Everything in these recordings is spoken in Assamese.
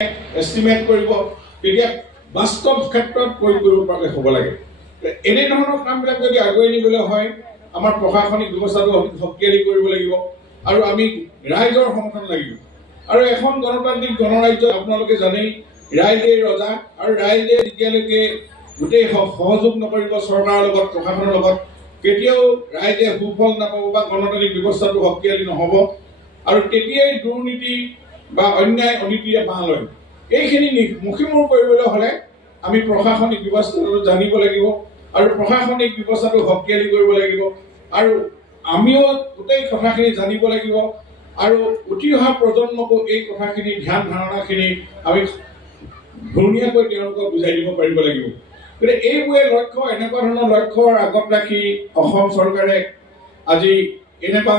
এষ্টিমেট কৰিব তেতিয়া বাস্তৱ ক্ষেত্ৰত প্ৰয়োগ কৰিব পৰাকৈ হ'ব লাগে। এনেধৰণৰ কামবিলাক যদি আগুৱাই নিবলৈ হয় আমাৰ প্ৰশাসনিক ব্যৱস্থাটো শক্তিশালী কৰিব লাগিব আৰু আমি ৰাইজৰ সমৰ্থন লাগিব। আৰু এখন গণতান্ত্ৰিক গণৰাজ্য আপোনালোকে জানেই ৰাইজে ৰজা আৰু ৰাইজে যেতিয়ালৈকে গোটেই সহযোগ নকৰিব চৰকাৰৰ লগত প্ৰশাসনৰ লগত কেতিয়াও ৰাইজে সুফল নাপাব বা গণতান্ত্ৰিক ব্যৱস্থাটো শক্তিশালী নহ'ব আৰু তেতিয়াই দুৰ্নীতি বা অন্যায় অনীতিৰে বাঁহ লয়। এইখিনি মুখিমূৰ কৰিবলৈ হ'লে আমি প্ৰশাসনিক ব্যৱস্থাটো জানিব লাগিব আৰু প্ৰশাসনিক ব্যৱস্থাটো শক্তিশালী কৰিব লাগিব আৰু আমিও গোটেই কথাখিনি জানিব লাগিব আৰু উঠি অহা প্ৰজন্মকো এই কথাখিনি ধ্যান ধাৰণাখিনি আমি ধুনীয়াকৈ তেওঁলোকক বুজাই দিব পাৰিব লাগিব। গতিকে এইবোৰে লক্ষ্য এনেকুৱা ধৰণৰ লক্ষ্যৰ আগত ৰাখি অসম চৰকাৰে আজি এনেকুৱা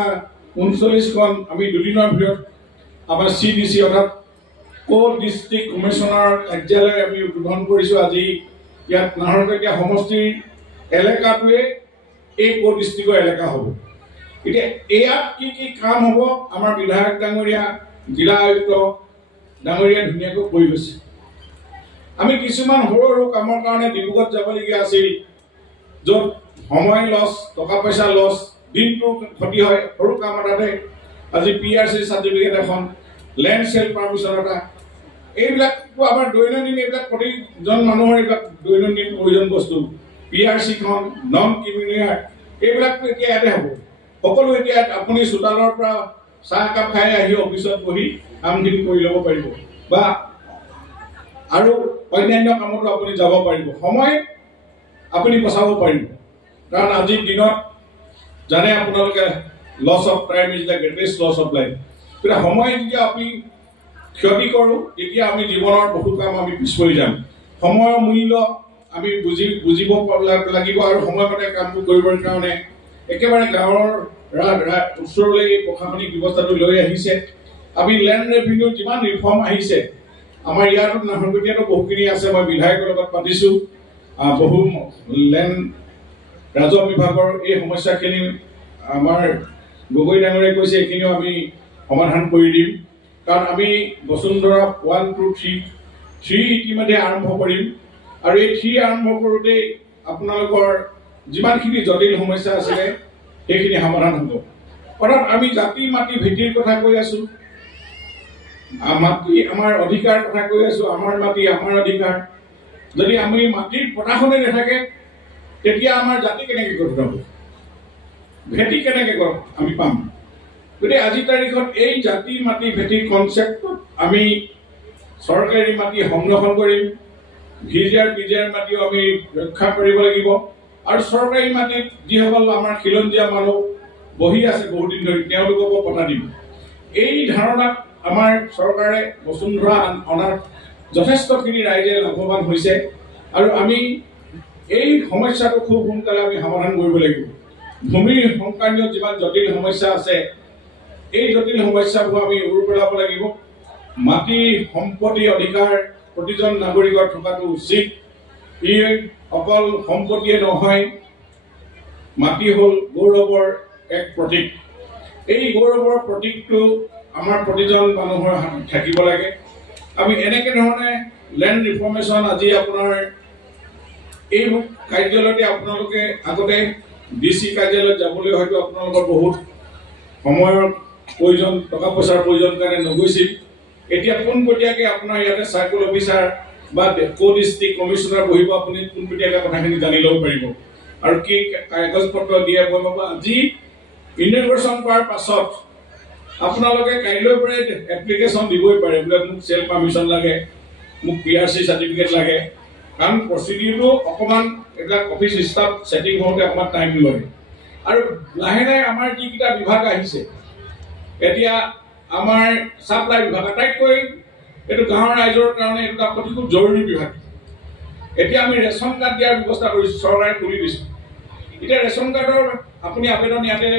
39খন আমি দুদিনৰ ভিতৰত আমাৰ CDC অৰ্থাৎ ডিষ্ট্ৰিক্ট কমিশ্যনাৰ কাৰ্যালয় আমি উদ্বোধন কৰিছোঁ। আজি ইয়াত নাহৰকটীয়া সমষ্টিৰ এলেকাটোৱে এই ডিষ্ট্ৰিক্টৰ এলেকা হ'ব। এতিয়া ইয়াত কি কি কাম হ'ব আমাৰ বিধায়ক ডাঙৰীয়া জিলা আয়ুক্ত ডাঙৰীয়া ধুনীয়াকৈ কৈ গৈছে। আমি কিছুমান সৰু সৰু কামৰ কাৰণে ডিব্ৰুগড়ত যাবলগীয়া আছিল য'ত সময় লছ টকা পইচা লছ দিনটোৰ ক্ষতি হয়। সৰু কাম এটাতে আজি PRC চাৰ্টিফিকেট এখন লেণ্ড চেল পাৰ্মিশ্যন এটা এইবিলাকতো আমাৰ দৈনন্দিন এইবিলাক প্ৰতিজন মানুহৰ এইবিলাক দৈনন্দিন প্ৰয়োজন বস্তু PRCখন নন ক্ৰিমিনেল এইবিলাকতো এতিয়া ইয়াতে হ'ব। সকলো এতিয়া আপুনি চোতালৰ পৰা চাহ একাপ খাই আহি অফিচত বহি কামখিনি কৰি ল'ব পাৰিব বা আৰু অন্যান্য কামতো আপুনি যাব পাৰিব। সময় আপুনি বচাব পাৰিব কাৰণ আজিৰ দিনত জানে আপোনালোকে loss of time is the greatest loss of life. গতিকে সময় যেতিয়া আমি ক্ষতি কৰোঁ তেতিয়া আমি জীৱনৰ বহু কাম আমি পিছ পৰি যাম। সময়ৰ মূল্য আমি বুজিব লাগিব আৰু সময়মতে কামবোৰ কৰিবৰ কাৰণে একেবাৰে গাঁৱৰ ওচৰলৈ প্ৰশাসনিক ব্যৱস্থাটো লৈ আহিছে। আমি লেণ্ড ৰেভিনিউ যিমান ৰিফৰ্ম আহিছে আমাৰ ইয়াতো নাহৰকটীয়াতো বহুখিনি আছে। মই বিধায়কৰ লগত পাতিছোঁ বহু লেণ্ড ৰাজহ বিভাগৰ এই সমস্যাখিনি আমাৰ গগৈ ডাঙৰীয়াই কৈছে এইখিনিও আমি সমাধান কৰি দিম কাৰণ আমি বসুন্ধৰা 1, 2, 3 ইতিমধ্যে আৰম্ভ কৰিম আৰু এই 3 আৰম্ভ কৰোঁতেই আপোনালোকৰ যিমানখিনি জটিল সমস্যা আছিলে সেইখিনি সমাধান হ'ব। অৰ্থাৎ আমি জাতি মাটি ভেটিৰ কথা কৈ আছোঁ, মাটি আমাৰ অধিকাৰ কথা কৈ আছোঁ। আমাৰ মাটি আমাৰ অধিকাৰ। যদি আমি মাটিৰ পটাখনে নাথাকে তেতিয়া আমাৰ জাতি কেনেকৈ গঠিত হ'ব, ভেটি কেনেকৈ আমি পাম। গতিকে আজিৰ তাৰিখত এই জাতি মাটি ভেটিৰ কনচেপ্টত আমি চৰকাৰী মাটি সংৰক্ষণ কৰিম, PGR মাটিও আমি ৰক্ষা কৰিব লাগিব আৰু চৰকাৰী মাটিত যিসকল আমাৰ খিলঞ্জীয়া মানুহ বহি আছে বহুদিন ধৰি তেওঁলোককো পতা দিম। এই ধাৰণাত আমাৰ চৰকাৰে বসুন্ধৰা অনাত যথেষ্টখিনি ৰাইজে লাভৱান হৈছে আৰু আমি এই সমস্যাটো খুব সোনকালে আমি সমাধান কৰিব লাগিব। ভূমিৰ সংক্ৰান্তীয় যিমান জটিল সমস্যা আছে এই জটিল সমস্যাবোৰ আমি দূৰ পেলাব লাগিব। মাটি সম্পত্তি অধিকাৰ প্ৰতিজন নাগৰিকৰ থকাটো উচিত। ই অকল সম্পত্তিয়ে নহয়, মাটি হ'ল গৌৰৱৰ এক প্ৰতীক। এই গৌৰৱৰ প্ৰতীকটো আমাৰ প্ৰতিজন মানুহৰ হাতত থাকিব লাগে। আমি এনেকৈ ধৰণে লেণ্ড ৰিফৰ্মেশ্যন আজি আপোনাৰ এই কাৰ্যালয়তে আপোনালোকে আগতে DC কাৰ্যালয়ত যাবলৈ হয়তো আপোনালোকৰ বহুত সময়ৰ প্ৰয়োজন টকা পইচাৰ প্ৰয়োজন কাৰণে নগৈছিল। এতিয়া পোনপটীয়াকৈ আপোনাৰ ইয়াতে চাৰ্কল অফিচাৰ বা ডিষ্ট্ৰিক্ট কমিশ্যনাৰ বহিব, আপুনি পোনপটীয়াকৈ কথাখিনি জানি ল'ব পাৰিব আৰু কি কাগজ পত্ৰ দিয়ে মই ভাবোঁ আজি ইনগ্ৰেশ্যন কৰাৰ পাছত আপোনালোকে কাইলৈৰ পৰাই এপ্লিকেশ্যন দিবই পাৰে বোলে মোক চেল পাৰ্মিশ্যন লাগে, মোক PRC চাৰ্টিফিকেট লাগে। কাৰণ প্ৰচিডিউৰটো অকণমান এইবিলাক অফিচ ষ্টাফ ছেটিং হওঁতে অকণমান টাইম লয় আৰু লাহে লাহে আমাৰ যিকেইটা বিভাগ আহিছে এতিয়া আমাৰ ছাপ্লাই বিভাগ আটাইতকৈ এইটো গাঁৱৰ ৰাইজৰ কাৰণে এটা অতি খুব জৰুৰী বিভাগ। এতিয়া আমি ৰেচন কাৰ্ড দিয়াৰ ব্যৱস্থা কৰিছোঁ, চৰকাৰে খুলি দিছোঁ। এতিয়া ৰেচন কাৰ্ডৰ আপুনি আবেদন ইয়াতে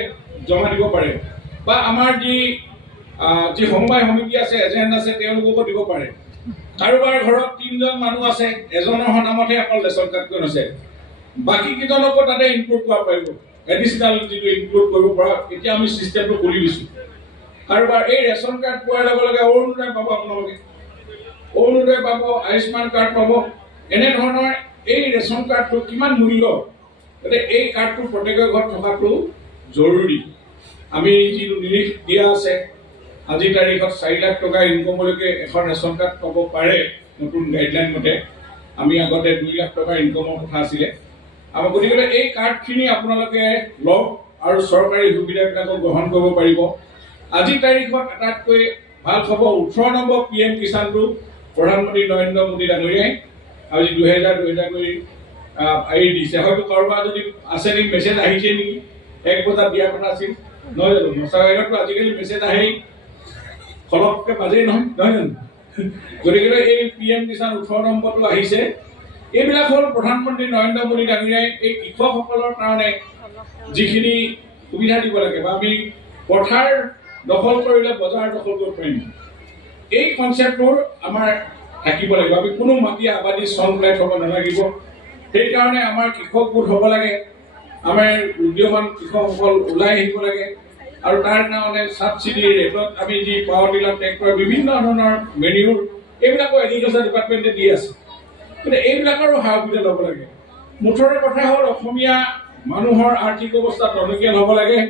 জমা দিব পাৰে বা আমাৰ যি সমবায় সমিতি আছে এজেণ্ট আছে তেওঁলোককো দিব পাৰে। কাৰোবাৰ ঘৰত 3জন মানুহ আছে, এজনৰ নামতহে অকল ৰেচন কাৰ্ডখন আছে, বাকী কেইজনকো তাতে ইনক্লুড কৰিব পাৰিব। এডিশ্যনেল যিটো ইনক্লুড কৰিব পৰা এতিয়া আমি ছিষ্টেমটো খুলি দিছোঁ। কাৰোবাৰ এই ৰেচন কাৰ্ড পোৱাৰ লগে লগে অৰুণোদয় পাব আপোনালোকে। অৰুণোদয় পাব, আয়ুষ্মান কাৰ্ড পাব, এনেধৰণৰ এই ৰেচন কাৰ্ডটো কিমান মূল্য, গতিকে এই কাৰ্ডটো প্ৰত্যেকৰ ঘৰত থকাটো জৰুৰী। আমি যিটো নিৰ্দেশ দিয়া আছে আজিৰ তাৰিখত 4 লাখ টকা ইনকমলৈকে এখন ৰেচন কাৰ্ড পাব পাৰে নতুন গাইডলাইন মতে। আমি আগতে 2 লাখ টকাৰ ইনকমৰ কথা আছিলে। গতিকে এই কাৰ্ডখিনি আপোনালোকে লওক আৰু চৰকাৰী সুবিধাবিলাকক গ্ৰহণ কৰিব পাৰিব। আজিৰ তাৰিখত আটাইতকৈ ভাল খবৰ 18 নম্বৰ PM কিষাণটো প্ৰধানমন্ত্ৰী নৰেন্দ্ৰ মোদী ডাঙৰীয়াই আজি 2000 কৰি আহি দিছে। হয়তো কাৰোবাৰ যদি আছে নেকি, মেছেজ আহিছে নেকি, 1 বজাত দিয়াৰ কথা আছিল, নহয় জানো? মচাবাইলতো আজিকালি মেছেজ আহেই, ফলককে বাজেই নহয় জানো? গতিকে এই PM কিষাণ 18 নম্বৰটো আহিছে। এইবিলাক হ'ল প্ৰধানমন্ত্ৰী নৰেন্দ্ৰ মোদী ডাঙৰীয়াই এই কৃষকসকলৰ কাৰণে যিখিনি সুবিধা দিব লাগে, বা আমি পথাৰ দখল কৰিলে বজাৰ দখল কৰিব পাৰিম, এই কনচেপ্টবোৰ আমাৰ থাকিব লাগিব। আমি কোনো মাটি আবাদী চন পেলাই থব নালাগিব। সেইকাৰণে আমাৰ কৃষক গোট হ'ব লাগে, আমাৰ উদীয়মান কৃষকসকল ওলাই আহিব লাগে, আৰু তাৰ কাৰণে ছাবচিডি ৰেটত আমি যি পাৱাৰ টিলাৰ ট্ৰেক্টৰ বিভিন্ন ধৰণৰ মেনিউৰ এইবিলাকো এগ্ৰিকালচাৰ ডিপাৰ্টমেণ্টে দি আছে। কিন্তু এইবিলাকৰো সা সুবিধা ল'ব লাগে। মুঠৰ কথা হ'ল অসমীয়া মানুহৰ আৰ্থিক অৱস্থা টনকিয়াল হ'ব লাগে।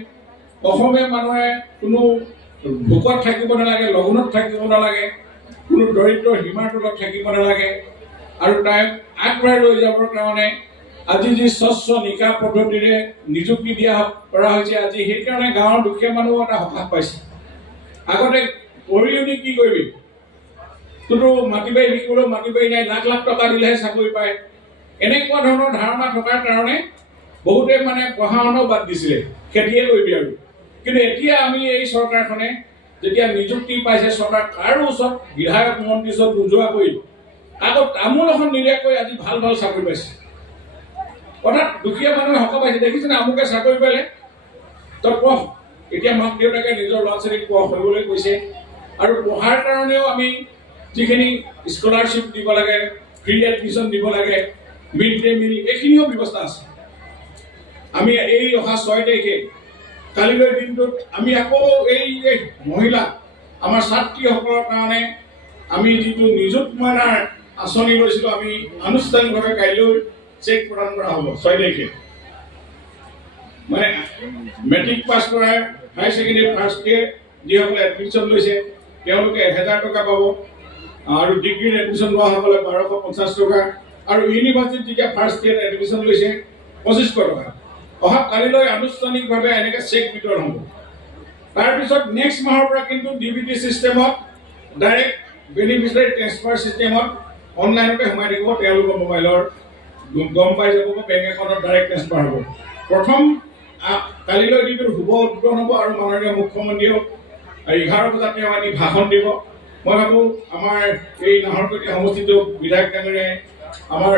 অসমীয়া মানুহে কোনো ভোকত থাকিব নালাগে, লঘোণত থাকিব নালাগে, কোনো দৰিদ্ৰ সীমাৰ তলত থাকিব নালাগে। আৰু তাইক আগবঢ়াই লৈ যাবৰ কাৰণে আজি যি স্বচ্ছ নিকা পদ্ধতিৰে নিযুক্তি দিয়া কৰা হৈছে, আজি সেইকাৰণে গাঁৱৰ দুখীয়া মানুহ এটা সকাহ পাইছে। আগতে পঢ়ি শুনি কি কৰিবি, কিন্তু মাটি বাৰী শিকিবলৈ মাটি বাৰী নাই, লাখ লাখ টকা দিলেহে চাকৰি পায়, এনেকুৱা ধৰণৰ ধাৰণা থকাৰ কাৰণে বহুতে মানে পঢ়া শুনাও বাদ দিছিলে, খেতিয়ে কৰিবি আৰু। কিন্তু এতিয়া আমি এই চৰকাৰখনে যেতিয়া নিযুক্তি পাইছে, চৰকাৰ কাৰো ওচৰত বিধায়ক মন্ত্ৰী ওচৰত নোযোৱাকৈ আগত তামোল এখন নিদিয়াকৈ আজি ভাল ভাল চাকৰি পাইছে। অৰ্থাৎ দুখীয়া মানুহে সকাহ পাইছে। দেখিছেনে, আমুকে চাকৰি পালে তই পঢ়। এতিয়া মাক দেউতাকে নিজৰ ল'ৰা ছোৱালীক পঢ় কৰিবলৈ কৈছে, আৰু পঢ়াৰ কাৰণেও আমি যিখিনি স্কলাৰশ্বিপ দিব লাগে, ফ্ৰী এডমিশ্যন দিব লাগে, মিড ডে মিল, এইখিনিও ব্যৱস্থা আছে। আমি এই অহা 6 তাৰিখে কালিলৈ দিনটোত আমি আকৌ এই মহিলা আমাৰ ছাত্ৰীসকলৰ কাৰণে আমি যিটো নিযুত মইনাৰ আঁচনি লৈছিলোঁ, আমি আনুষ্ঠানিকভাৱে কাইলৈ চেক প্ৰদান কৰা হ'ব 6 তাৰিখে। মানে মেট্ৰিক পাছ কৰা, হায়াৰ ছেকেণ্ডেৰী ফাৰ্ষ্ট ইয়েৰ যিসকলে এডমিশ্যন লৈছে তেওঁলোকে 1000 টকা পাব, আৰু ডিগ্ৰীত এডমিশ্যন লোৱাসকলে 1250 টকা, আৰু ইউনিভাৰ্চিটিত যেতিয়া ফাৰ্ষ্ট ইয়েৰ এডমিশ্যন লৈছে 2500 টকা। অহা কালিলৈ আনুষ্ঠানিকভাৱে এনেকৈ চেক বিতৰণ হ'ব। তাৰপিছত নেক্সট মাহৰ পৰা কিন্তু DBT চিষ্টেমত ডাইৰেক্ট বেনিফিচিয়াৰী ট্ৰেন্সফাৰ চিষ্টেমত অনলাইনতে সোমাই থাকিব, তেওঁলোকৰ মোবাইলৰ গম পাই যাব, বেংক একাউণ্টত ডাইৰেক্ট ট্ৰেন্সফাৰ হ'ব। প্ৰথম কালিলৈ দিনটোত শুভ উদ্বোধন হ'ব, আৰু মাননীয় মুখ্যমন্ত্ৰীয়েও 11 বজাত তেওঁ আনি ভাষণ দিব। মই ভাবোঁ আমাৰ এই নাহৰকটীয়া সমষ্টিটো বিধায়ক ডাঙৰীয়াই আমাৰ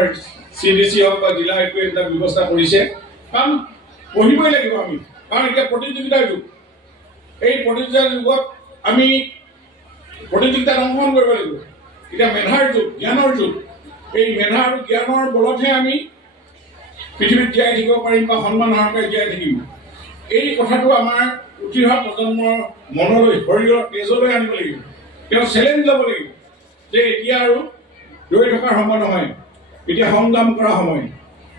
CDC হওক বা জিলা আয়ুক্তই এইবিলাক ব্যৱস্থা কৰিছে। কাৰণ পঢ়িবই লাগিব আমি, কাৰণ এতিয়া প্ৰতিযোগিতাৰ যুগ। এই প্ৰতিযোগিতাৰ যুগত আমি প্ৰতিযোগিতাত অংশগ্ৰহণ কৰিব লাগিব। এতিয়া মেধাৰ যুগ, জ্ঞানৰ যুগ। এই মেধা আৰু জ্ঞানৰ বলতহে আমি পৃথিৱীত জীয়াই থাকিব পাৰিম বা সন্মান সহকাৰে জীয়াই থাকিম। এই কথাটো আমাৰ উঠি অহা প্ৰজন্মৰ মনলৈ, শৰীৰৰ তেজলৈ আনিব লাগিব। তেওঁ চেলেঞ্জ ল'ব লাগিব যে এতিয়া আৰু ৰৈ থকাৰ সময় নহয়, এতিয়া সংগ্ৰাম কৰা সময়।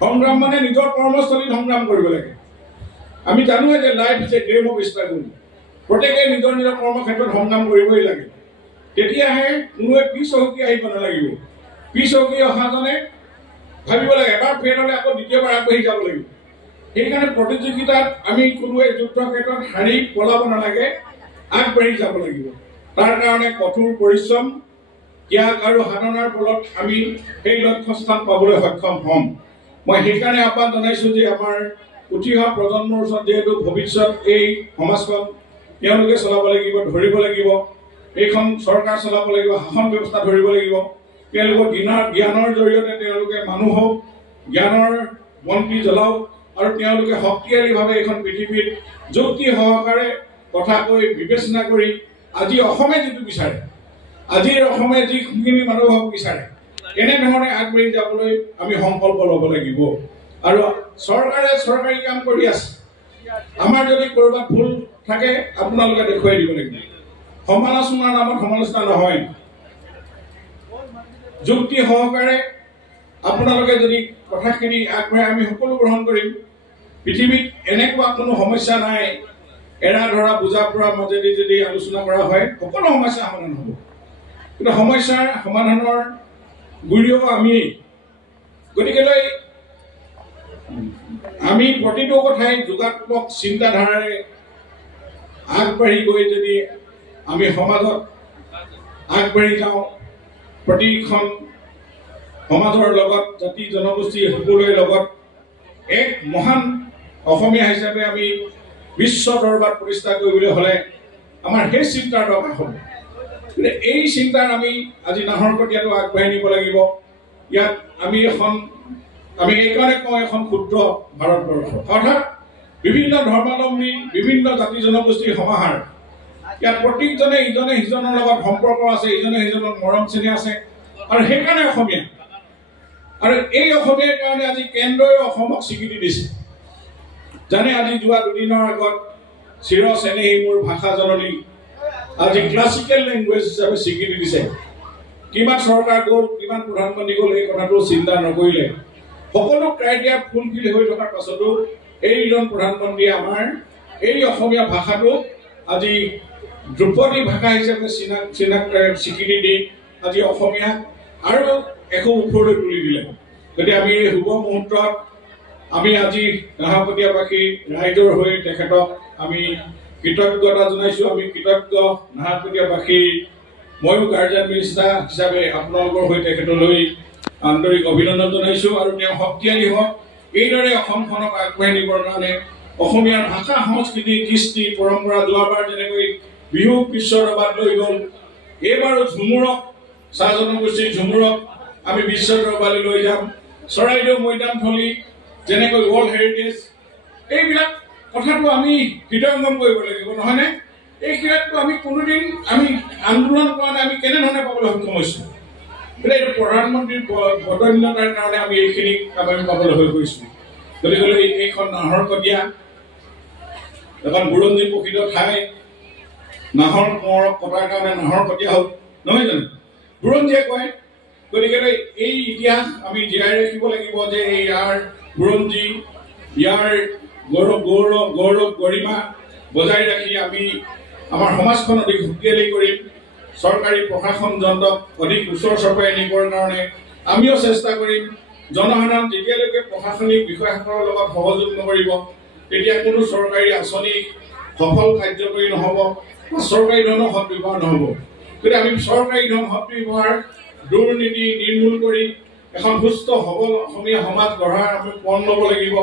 সংগ্ৰাম মানে নিজৰ কৰ্মস্থলীত সংগ্ৰাম কৰিব লাগে। আমি জানোৱে যে life is a game of struggle. প্ৰত্যেকে নিজৰ নিজৰ কৰ্মক্ষেত্ৰত সংগ্ৰাম কৰিবই লাগে। তেতিয়াহে কোনোৱে পিছ হুকি আহিব নালাগিব। পিছ হুকি অহাজনে ভাবিব লাগে এবাৰ ফেইল হ'লে আকৌ দ্বিতীয়বাৰ আগবাঢ়ি যাব লাগিব। সেইকাৰণে প্ৰতিযোগিতাত আমি কোনোৱে যুদ্ধ ক্ষেত্ৰত হাৰি পলাব নালাগে, আগবাঢ়ি যাব লাগিব। তাৰ কাৰণে কঠোৰ পৰিশ্ৰম, ত্যাগ আৰু সাধনাৰ ফলত আমি সেই লক্ষ্যস্থান পাবলৈ সক্ষম হ'ম। মই সেইকাৰণে আহ্বান জনাইছোঁ যে আমাৰ উঠি অহা প্ৰজন্মৰ ওচৰত যিহেতু ভৱিষ্যত এই সমাজখন তেওঁলোকে চলাব লাগিব, ধৰিব লাগিব, এইখন চৰকাৰ চলাব লাগিব, শাসন ব্যৱস্থা ধৰিব লাগিব। তেওঁলোকৰ জ্ঞানৰ জৰিয়তে তেওঁলোকে মানুহক জ্ঞানৰ বন্তি জ্বলাওক, আৰু তেওঁলোকে শক্তিশালীভাৱে এইখন পৃথিৱীত যুক্তি সহকাৰে কথা কৈ বিবেচনা কৰি আজি অসমে যিটো বিচাৰে, আজিৰ অসমে যিখিনি মানুহ হ'ব বিচাৰে, এনেধৰণে আগবাঢ়ি যাবলৈ আমি সংকল্প ল'ব লাগিব। আৰু চৰকাৰে চৰকাৰী কাম কৰি আছে। আমাৰ যদি ক'ৰবাত ভুল থাকে আপোনালোকে দেখুৱাই দিব লাগিব। সমালোচনাৰ নামত সমালোচনা নহয়। যুক্তি সহকাৰে আপোনালোকে যদি কথাখিনি আগবঢ়াই আমি সকলো গ্ৰহণ কৰিম। পৃথিৱীত এনেকুৱা কোনো সমস্যা নাই এৰা ধৰা বুজা পৰাৰ মাজেদি যদি আলোচনা কৰা হয় সকলো সমস্যা সমাধান হ'ব। কিন্তু সমস্যাৰ সমাধানৰ গুৰিও আমি। গতিকেলৈ আমি প্ৰতিটো কথাই যোগাত্মক চিন্তাধাৰাৰে আগবাঢ়ি গৈ যদি আমি সমাজত আগবাঢ়ি যাওঁ, প্ৰতিখন সমাজৰ লগত জাতি জনগোষ্ঠী সকলোৰে লগত এক মহান অসমীয়া হিচাপে আমি বিশ্ব দৰবাৰত প্ৰতিষ্ঠা কৰিবলৈ হ'লে আমাৰ সেই চিন্তাৰ দৰকাৰ হ'ব। গতিকে এই চিন্তাৰ আমি আজি নাহৰকটীয়াটো আগবাঢ়ি নিব লাগিব। ইয়াত আমি এইকাৰণে কওঁ এখন ক্ষুদ্ৰ ভাৰতবৰ্ষ, অৰ্থাৎ বিভিন্ন ধৰ্মাৱলম্বী বিভিন্ন জাতি জনগোষ্ঠীৰ সমাহাৰ। ইয়াত প্ৰত্যেকজনে ইজনে সিজনৰ লগত সম্পৰ্ক আছে, ইজনে সিজনৰ মৰম চেনেহ আছে, আৰু সেইকাৰণে অসমীয়া। আৰু এই অসমীয়াৰ কাৰণে আজি কেন্দ্ৰই অসমক স্বীকৃতি দিছে। জানে আজি যোৱা দুদিনৰ আগত চিৰ চেনেহী মোৰ ভাষা জননী আজি ক্লাছিকেল লেংগুৱেজ হিচাপে স্বীকৃতি দিছে। কিমান চৰকাৰ গ'ল, কিমান প্ৰধানমন্ত্ৰী গ'ল, এই কথাটো চিন্তা নকৰিলে। সকলো ক্ৰাইটেৰিয়া ফুলফিল হৈ থকাৰ পাছতো এইজন প্ৰধানমন্ত্ৰীয়ে আমাৰ এই অসমীয়া ভাষাটো আজি ধ্ৰুপদী ভাষা হিচাপে স্বীকৃতি দি আজি অসমীয়া আৰু একো ওপৰলৈ তুলি দিলে। গতিকে আমি এই শুভ মুহূৰ্তত আমি আজি নাহৰকটীয়াবাসী ৰাইজৰ হৈ তেখেতক আমি কৃতজ্ঞতা জনাইছোঁ। আমি কৃতজ্ঞ নাহৰকটীয়াবাসী, ময়ো গাৰ্জেন মিনিষ্টাৰ হিচাপে আপোনালোকৰ হৈ তেখেতলৈ আন্তৰিক অভিনন্দন জনাইছোঁ। আৰু তেওঁ শক্তিশালী হওক, এইদৰে অসমখনক আগবঢ়াই নিবৰ কাৰণে অসমীয়াৰ ভাষা সংস্কৃতি কৃষ্টি পৰম্পৰা যোৱাবাৰ যেনেকৈ বিহু বিশ্ব দৰবাৰত লৈ গ'ল, এইবাৰো ঝুমুৰক চাহ জনগোষ্ঠীৰ ঝুমুৰক আমি বিশ্ব দৰবাৰলৈ লৈ যাম। চৰাইদেউ মৈদামথলী যেনেকৈ ৱৰ্ল্ড হেৰিটেজ, এইবিলাক কথাটো আমি হৃদয়ংগম কৰিব লাগিব, নহয়নে? এই ক্ৰীড়াটো আমি কোনোদিন আমি আন্দোলন কৰা নাই, আমি কেনেধৰণে পাবলৈ সক্ষম হৈছোঁ? গতিকে এইটো প্ৰধানমন্ত্ৰীৰ বদন্যতাৰ কাৰণে আমি এইখিনি আমি পাবলৈ হৈ গৈছোঁ। গতিকে এইখন নাহৰকটীয়া এখন বুৰঞ্জী প্ৰসিদ্ধ ঠাই। নাহৰ কোঁৱৰক কটাৰ কাৰণে নাহৰকটীয়া হ'ল, নহয় জানো? বুৰঞ্জীয়ে কয়। গতিকে এই ইতিহাস আমি জীয়াই ৰাখিব লাগিব যে ইয়াৰ বুৰঞ্জী, ইয়াৰ গৌৰৱ গৰিমা বজাই ৰাখি আমি আমাৰ সমাজখন অধিক শক্তিশালী কৰিম। চৰকাৰী প্ৰশাসন যন্ত্ৰক অধিক ওচৰ চপাই নিবৰ কাৰণে আমিও চেষ্টা কৰিম। জনসাধাৰণ যেতিয়ালৈকে প্ৰশাসনিক বিষয়াসকলৰ লগত সহযোগ নকৰিব তেতিয়া কোনো চৰকাৰী আঁচনি সফল কাৰ্যকৰী নহ'ব, চৰকাৰী ধনৰ সদব্যৱহাৰ নহ'ব। গতিকে আমি চৰকাৰী ধন সদব্যৱহাৰ দুৰ্নীতি নিৰ্মূল কৰি এখন সুস্থ সবল অসমীয়া সমাজ গঢ়াৰ আমি পণ ল'ব লাগিব।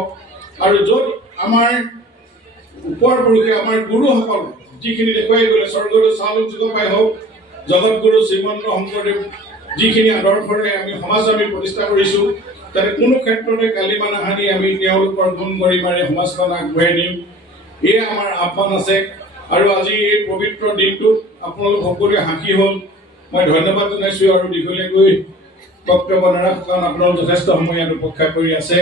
আৰু য'ত আমাৰ ওপৰ পুৰুষে আমাৰ গুৰুসকল যিখিনি দেখুৱাই গ'লে, স্বৰ্গদেউ চাওলুং চুকাফাই হওক, জগতগুৰু শ্ৰীমন্ত শংকৰদেৱ যিখিনি আদৰ্শৰে আমি সমাজ আমি প্ৰতিষ্ঠা কৰিছোঁ, যাতে কোনো ক্ষেত্ৰতে গালিমান আহানি আমি তেওঁলোকৰ গুণ গৰিমাৰে সমাজখন আগবঢ়াই নিম, এয়া আমাৰ আহ্বান আছে। আৰু আজি এই পবিত্ৰ দিনটোত আপোনালোক সকলোৱে সাক্ষী হ'ল, মই ধন্যবাদ জনাইছোঁ। আৰু দীঘলীয়াকৈ বক্তব্য নাৰাখোঁ, কাৰণ আপোনালোক যথেষ্ট সময় ইয়াত অপেক্ষা কৰি আছে।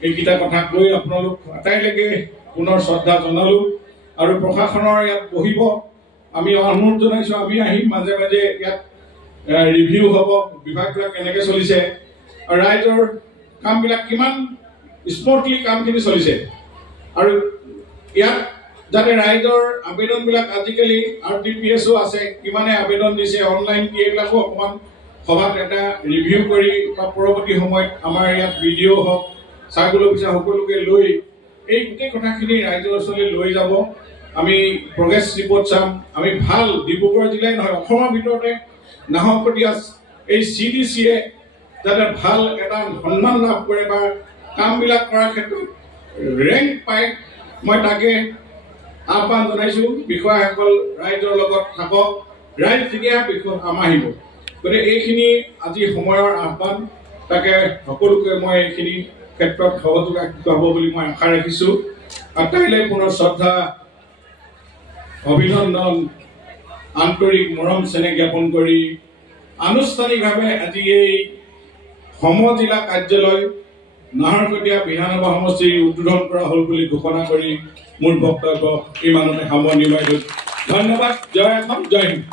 এইকেইটা কথা কৈ আপোনালোক আটাইলৈকে পুনৰ শ্ৰদ্ধা জনালোঁ। আৰু প্ৰশাসনৰ ইয়াত বহিব, আমি অনুৰোধ জনাইছোঁ, আমি আহিম মাজে মাজে ইয়াত ৰিভিউ হ'ব, বিভাগবিলাক কেনেকৈ চলিছে আৰু ৰাইজৰ কামবিলাক কিমান স্মুথলি কামখিনি চলিছে। আৰু ইয়াত যাতে ৰাইজৰ আবেদনবিলাক আজিকালি RTPSও আছে, কিমানে আবেদন দিছে, অনলাইন কি, এইবিলাকো অকণমান সভাত এটা ৰিভিউ কৰি বা পৰৱৰ্তী সময়ত আমাৰ ইয়াত ভিডিঅ' হওক, চাৰ্কুল অফিচাৰ সকলোকে লৈ এই গোটেই কথাখিনি ৰাইজৰ ওচৰলৈ লৈ যাব। আমি প্ৰগ্ৰেছ ৰিপৰ্ট চাম। আমি ভাল ডিব্ৰুগড় জিলাই নহয়, অসমৰ ভিতৰতে নাহৰকটীয়া এই CDCয়ে যাতে ভাল এটা সন্মান লাভ কৰে বা কামবিলাক কৰাৰ ক্ষেত্ৰত ৰেংক পায়, মই তাকে আহ্বান জনাইছোঁ। বিষয়াসকল ৰাইজৰ লগত থাকক, ৰাইজ যেতিয়া বিষয় আমাহিব। গতিকে এইখিনি আজি সময়ৰ আহ্বান, তাকে সকলোকে মই এইখিনি ক্ষেত্ৰত সহযোগ হ'ব বুলি মই আশা ৰাখিছোঁ। আটাইলৈ পুনৰ শ্ৰদ্ধা, অভিনন্দন, আন্তৰিক মৰম চেনেহ জ্ঞাপন কৰি আনুষ্ঠানিকভাৱে আজি এই সমজিলা কাৰ্যালয় নাহৰকটীয়া বিধানসভা সমষ্টিৰ উদ্বোধন কৰা হ'ল বুলি ঘোষণা কৰি মোৰ বক্তব্য ইমানতে সামৰণি মাৰিলোঁ। ধন্যবাদ। জয় অসম, জয় হিন্দ।